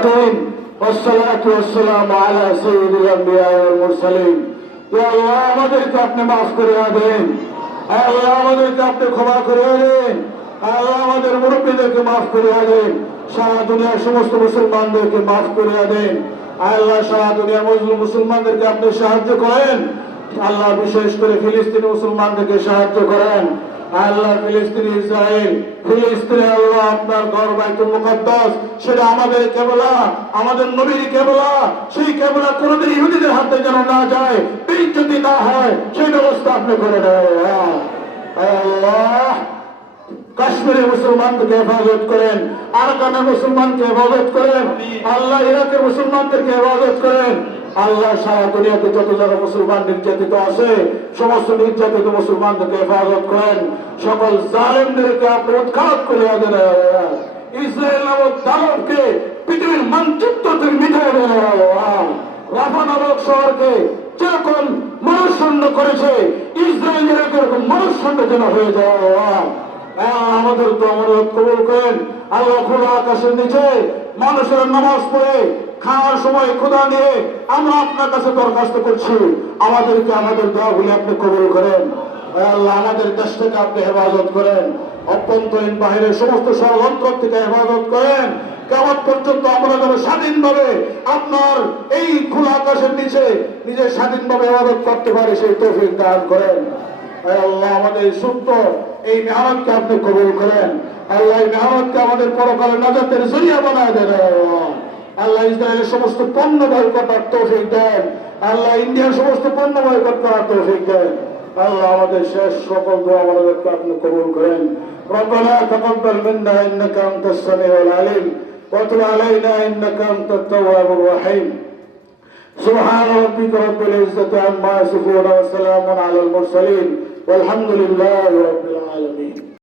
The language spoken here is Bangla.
والصلاة والسلام على سيد الأنبياء والمرسلين يا الله আমাদেরকে আপনি মাফ করে দেন আল্লাহ আমাদেরকে আপনি ক্ষমা করে দেন আল্লাহ আমাদের মুরব্বিদেরকে মাফ করে দেন সারা দুনিয়ার সমস্ত মুসলমানদেরকে মাফ করে দেন আল্লাহ সারা দুনিয়ার মুসলমানদেরকে আপনি সাহায্য করেন আল্লাহ বিশেষ করে ফিলিস্তিনি মুসলমানদেরকে সাহায্য করেন আল্লাহ ফিলিস্তিনি ইসরায়েল ফিলিস্তিনে আল্লাহ আপনার ঘর বাইতুল মুকাদ্দাস সেটা আমাদের কেবলা আমাদের নবীর কেবলা সেই কেবলা কোনদিন ইহুদিদের হাতে যেন না যায় বেইজ্জতি না হয় সেই ব্যবস্থা আপনি করে দেন আল্লাহ কাশ্মীরের মুসলমানদেরকে হেফাজত করেন আরাকানের মুসলমানকে হেফাজত করেন আল্লাহ ইরাকের মুসলমানদেরকে হেফাজত করেন আল্লাহ সারা দুনিয়াতে যত যারা মুসলমান নির্যাতিত আছে সমস্ত নির্যাতিত মুসলমানদেরকে হেফাজত করেন সকল জালেমদেরকে আপনি উৎখাত করে দেন ইসরায়েল নামক দানবকে পৃথিবীর মানচিত্র থেকে মিটিয়ে দেন রাফা নামক শহরকে যেরকম মনুষ্যণ্ড করেছে ইসরায়েল এরকম মনুষ্যণ্ড যেন হয়ে যায় আমাদের তো অনুরোধ কবুল করেন আল্লাহ খোলা আকাশের নিচে মানুষের নামাজ পড়ে খাওয়ার সময় খোদা নিয়ে আমরা আপনার কাছে দরখাস্ত করছি আমাদেরকে আমাদের দোয়াগুলি আপনি কবুল করেন আল্লাহ আমাদের দেশ থেকে আপনি হেফাজত করেন অভ্যন্তরীণ বাহিরের সমস্ত ষড়যন্ত্র থেকে হেফাজত করেন কেমন পর্যন্ত আমরা যেন স্বাধীনভাবে আপনার এই খোলা আকাশের নিচে নিজে স্বাধীনভাবে হেফাজত করতে পারে সেই তৌফিক দান করেন আল্লাহ আমাদের সুস্থ এই মেহনতকে আপনি কবুল করেন আল্লাহ এই মেহনতকে আমাদের পরকালে নাজাতের জরিয়া বানায় দেন আল্লাহ ইসরায়েলের সমস্ত পণ্য বয়কট করার তৌফিক দেন আল্লাহ ইন্ডিয়ার সমস্ত পণ্য বয়কট করার তৌফিক দেন আল্লাহ আমাদের শেষ সকল দোয়া আমাদেরকে আপনি কবুল করেন ربنا تقبل منا انك انت السميع العليم وتب علينا انك انت التواب الرحيم سبحان ربك رب العزة عما يصفون وسلام على المرسلين والحمد لله رب العالمين